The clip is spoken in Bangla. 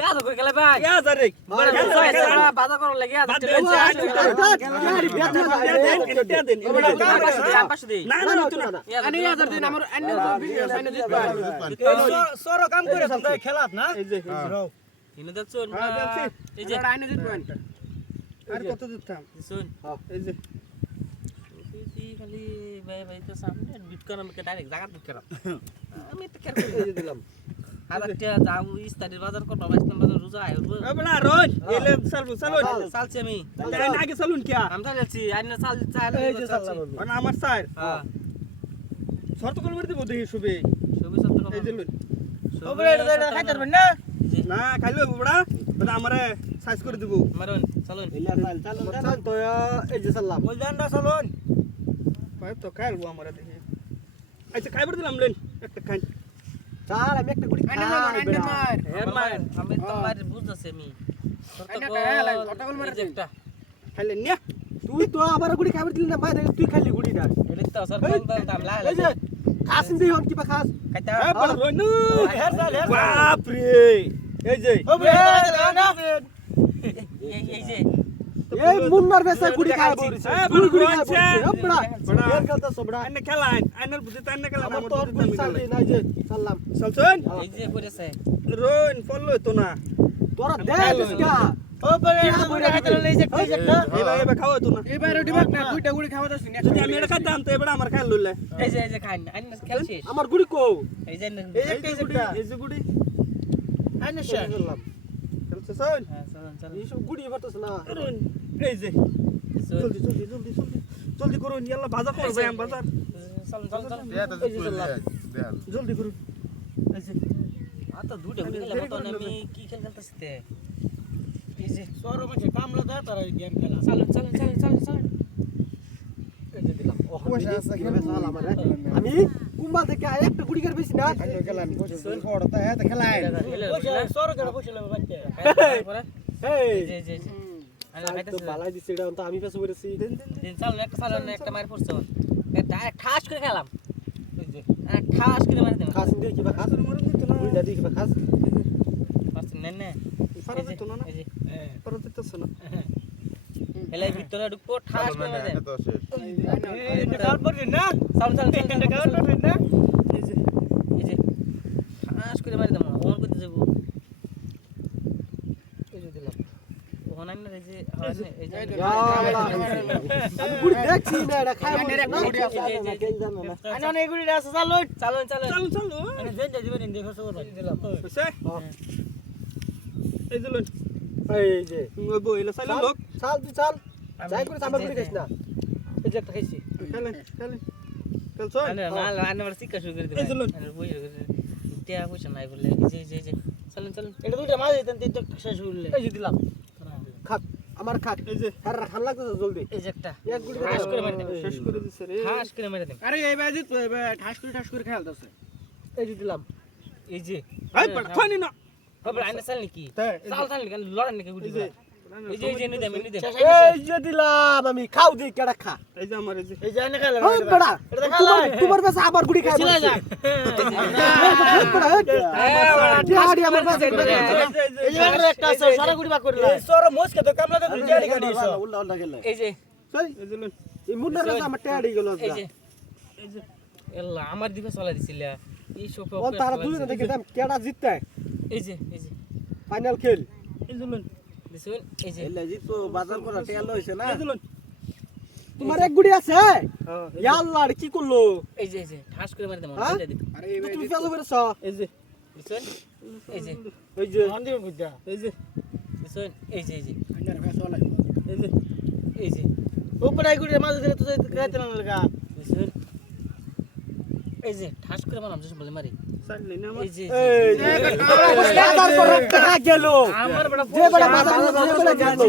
পেঁয়াজ কই গেলে ভাই পেঁয়াজ আরে বাজার করার লাগে না সর কাম করে খেলাত না এই যে ইনে দেখছুন এই যে আইনে জিতবেন আর কত দিতাম শুন এই যে খালি ভাই ভাই তো সামনে বিট করাম কে ডাইরেক্ট জায়গা বিট করাম আমি তো কেয়ার করে দিয়ে দিলাম হাজারটা যাও ইস্তারির বাজার কত 22 নম্বর রোজা আইবো এ বড়া রোজ এলে চালবো চালছি আমি তাই আগে চালুন কি আমি চালছি আইনে চাল এই যে চাললাম মানে আমার স্যার হ্যাঁ শর্ত করে দিব দেখি শুবে সবই সত্য এই যে লুন সবই এটা খাইতে পারবেন না না খাইলো বড়া মানে আমারে সাইজ করে দিব মারুন চালুন চাল তো এই যে চাললাম ওই জানডা চালুন ভাই তো খাইলবো আমারে দেখি আচ্ছা খাইবার দিলাম লেন একটা খাই চাল আমি একটা গুড়ি আইনে মার আমি তো মার বুঝতাছি আমি অটকল মার একটা খাইলেন না তুই তো আবার গুড়ি খাবার দিলি না ভাই তুই খাইলি গুড়িটা এটা তো সর বল দাম লা এই যে খাস নি হন কিবা খাস খাইতা এ বড় রই নু বাপ রে এই যে এই যে এই মুন্নার বেসা গুড়ি খায় বলিস তুই গুড়ি খায় বড়া এর কথা সবড়া আইনে খেলাইন আইনের বুঝি তাইনে খেলাইন আমার আমার তো বুঝি তুই তাইনে চাললি খেলাইন না যে চাললাম চলছুন এই যে পড়েছে রোন ফলো তো না তোরা দে দিসকা ও বলে গুড়ি খাইতে লই যে এবার খাওয়া তো না এবার দিবাক না দুইটা গুড়ি খাওয়া দাও যদি আমি এটা খাইতাম তো এবার আমার খাই লইলে এই যে খান আইনে খেলছিস আমার গুড়ি কো এই যে এই যে গুড়ি এই যে গুড়ি আইনে শেষ চাললাম চলছুন হ্যাঁ চলুন এই সব গুড়ি বাতাস না রোন এই যে জলদি জলদি জলদি জলদি জলদি করুন ইয়াল্লা বাজার করব ভাই বাজার চলুন জলদি করুন এই যে তো দুইটা গুড়ি খেলা মত আমি কি খেল খেলতেছি তে এই যে সরো মাঝে কামলা দা তারা গেম খেলা চলুন এই যে দিলাম ও পয়সা আছে খেলে চাল আমার আমি কুম্বাল থেকে একটা গুড়ি করে বেশি না খেলাম খড়টা এত খেলাই সরো করে বসে লাগবে বাচ্চা এই যে আরে তো খাইতেছি বালাই দিছে এটা তো আমি পেছে করেছি দিন চালুন একটা মার পড়ছে ডাইরেক্ট ঠাস করে খেলাম এই যে ঠাস করে মারি দেব খাস দিয়ে কিবা খাস মরে দিত না গুড়িটা দিয়ে কিবা খাস পারছেন না সারা দিত না এই যে পরে দিতেছ না এলাই ভিতরে ঢুকবো ঠাস করে মারি দেব এই কাল পড়ে না চালুন কাল পড়ে না এই যে ঠাস করে মারি দেব ওন করতে যাব এই যে দিলাম ওনাই না এই যে এই যে আমি গুড়ি দেখছি না এটা খাই আনা এই গুড়ি আছে চালুন চলো আমি জেন যাবে দেখো সব দিলাম বুঝছে এই যে লন এই যে ওই বইলা সাইলা লোক চাল তুই চাল যাই করে সামনে গুড়ি খাইছ না এই যে একটা খাইছি খেলেন চলছুন আনা আনা শিক্ষা শুরু করে এই যে লন। দিলাম বই টিয়া পয়সা নাই বলে এই যে চলুন এটা দুইটা মাছ দিতেন তো শেষ হইলে এই যে দিলাম খাক আমার খাক এই যে আর খান লাগতেছে জলদি এই যে একটা এক গুড়ি ঠাস করে মারি দেব শেষ করে দিছে রে ঠাস করে মারি দেব আরে এই বাজি তো ঠাস করে খেলতেছে এই যে দিলাম এই যে এই পড় খানি না বাবা আইনা চাল নাকি তাই চাল নাকি লড়ান নাকি গুটি এই যে নি দেম এই যে দিলাম আমি খাও দি কেডা খা এই যে আমার এই যে এই যে আইনা খেলা ওই বড়া তোমার কাছে আবার গুড়ি খাই চিলা যা টিয়াড়ি আমার কাছে এই যে একটা আছে সারা গুটি বাক করলা এই সর মোসকে তো কামলা দে গাড়ি গাড়ি উল্টা উল্টা গেল এই যে সরি এই যে লন এই মুন্নার কাছে আমার টিয়াড়ি গেল এই যে এল্লা আমার দিকে চলা দিছিল এই সব ও তারা দুজনে দেখে দাম কেডা জিততে এই যে ফাইনাল খেল এই যে লন দিছুন এই যে এলা জি তো বাজার করা টেল হইছে না এই যে লন তোমার এক গুড়ি আছে হ্যাঁ ইয়া আল্লাহ কি করলো এই যে ঠাস করে মারি দেব হ্যাঁ? এটা দিত আরে তো তুমি ফেলো করেছ এই যে দিছুন এই যে ওই যে মন্দির বুঝা এই যে দিছুন এই যে আন্ডার ফেসো লাই এই যে এই যে উপরে গুড়ি মাছ দিলে তো খাইতে না লাগা দিছুন এই যে ঠাস করে মারলাম যে বলে মারি সাইলে না এই যে এই বাজার করা টাকা গেল আমার বড় যে বড় বাজার গেল